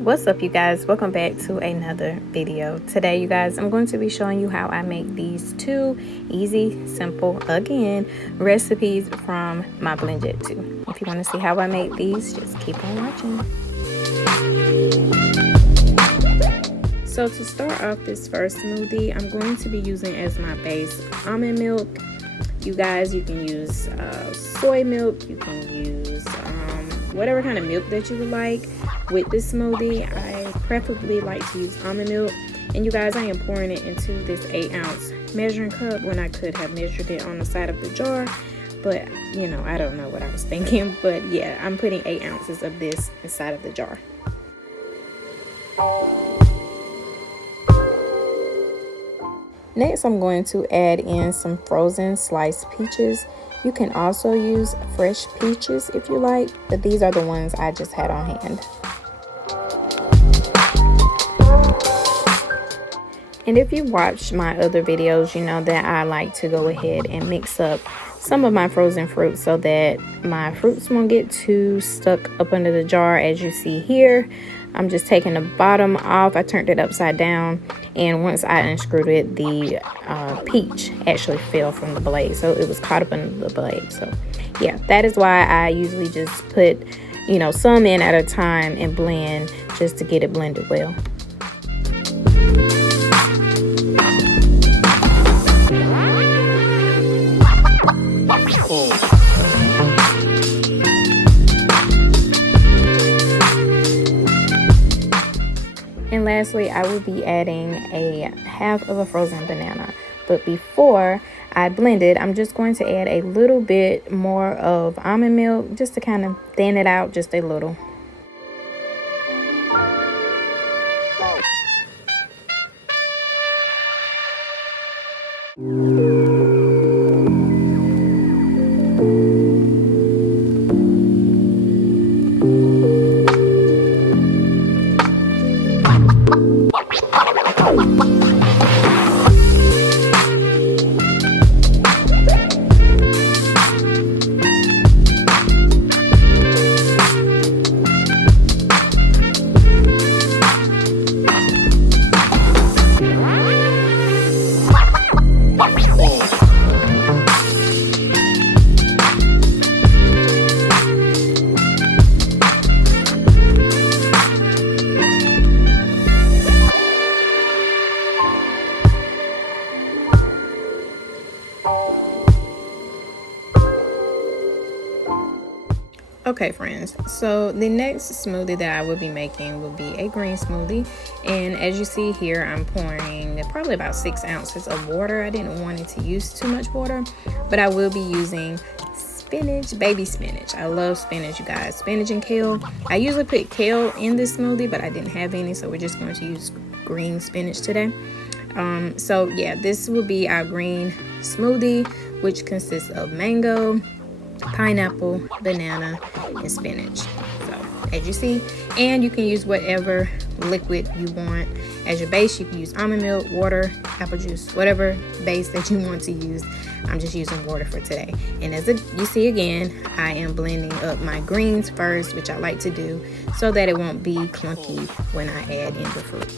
What's up, you guys? Welcome back to another video. Today, you guys, I'm going to be showing you how I make these two easy, simple, again, recipes from my Blendjet 2. If you want to see how I make these, just keep on watching. So to start off this first smoothie, I'm going to be using as my base almond milk. You guys, you can use soy milk, you can use whatever kind of milk that you would like. With this smoothie, I preferably like to use almond milk. And you guys, I am pouring it into this 8-ounce measuring cup when I could have measured it on the side of the jar. But, you know, I don't know what I was thinking. But yeah, I'm putting 8 ounces of this inside of the jar. Next, I'm going to add in some frozen sliced peaches. You can also use fresh peaches if you like, but these are the ones I just had on hand. And if you watched my other videos, you know that I like to go ahead and mix up some of my frozen fruit so that my fruits won't get too stuck up under the jar. As you see here, I'm just taking the bottom off. I turned it upside down, and once I unscrewed it, the peach actually fell from the blade, so it was caught up under the blade. So yeah, that is why I usually just put, you know, some in at a time and blend just to get it blended well. And lastly, I will be adding a half of a frozen banana. But before I blend it, I'm just going to add a little bit more of almond milk just to kind of thin it out just a little. Okay, friends, so the next smoothie that I will be making will be a green smoothie. And as you see here, I'm pouring probably about 6 ounces of water. I didn't want it to use too much water, but I will be using spinach, baby spinach. I love spinach, you guys. Spinach and kale. I usually put kale in this smoothie, but I didn't have any, so we're just going to use green spinach today. So yeah, this will be our green smoothie, which consists of mango, pineapple, banana, and spinach. So as you see, and you can use whatever liquid you want as your base. You can use almond milk, water, apple juice, whatever base that you want to use. I'm just using water for today. And as you see again, I am blending up my greens first, which I like to do so that it won't be clunky when I add in the fruit.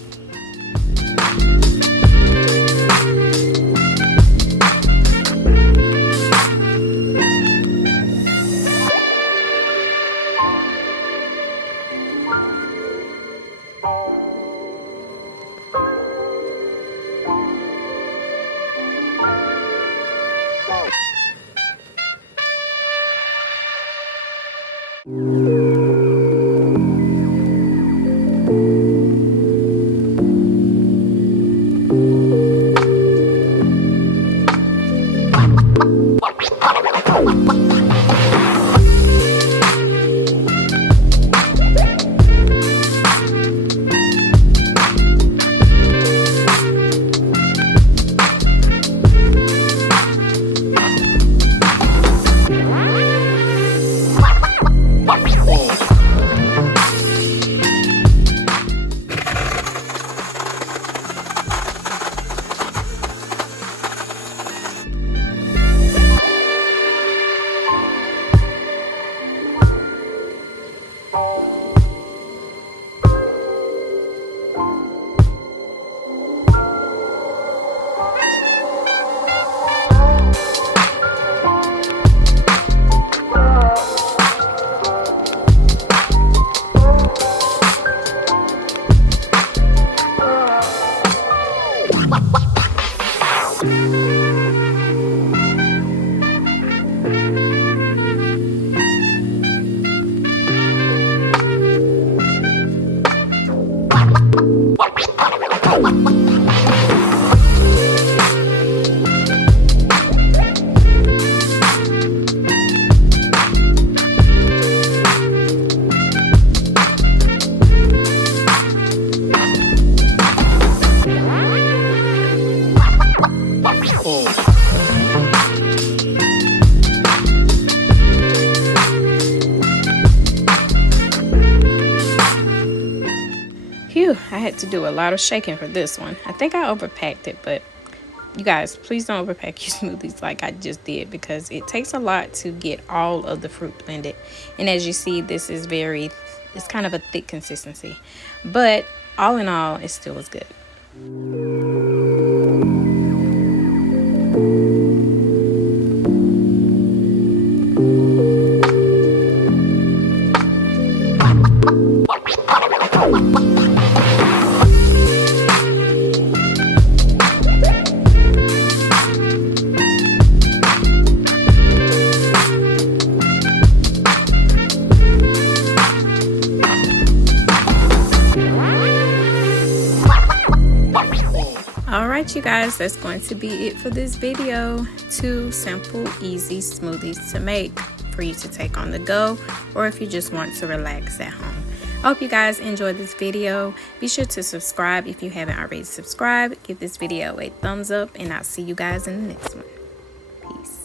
Phew, I had to do a lot of shaking for this one. I think I overpacked it, but you guys, please don't overpack your smoothies like I just did, because it takes a lot to get all of the fruit blended. And as you see, this is it's kind of a thick consistency, but all in all, it still was good. Alright, you guys, that's going to be it for this video. 2 simple, easy smoothies to make for you to take on the go, or if you just want to relax at home. I hope you guys enjoyed this video. Be sure to subscribe if you haven't already subscribed. Give this video a thumbs up, and I'll see you guys in the next one. Peace.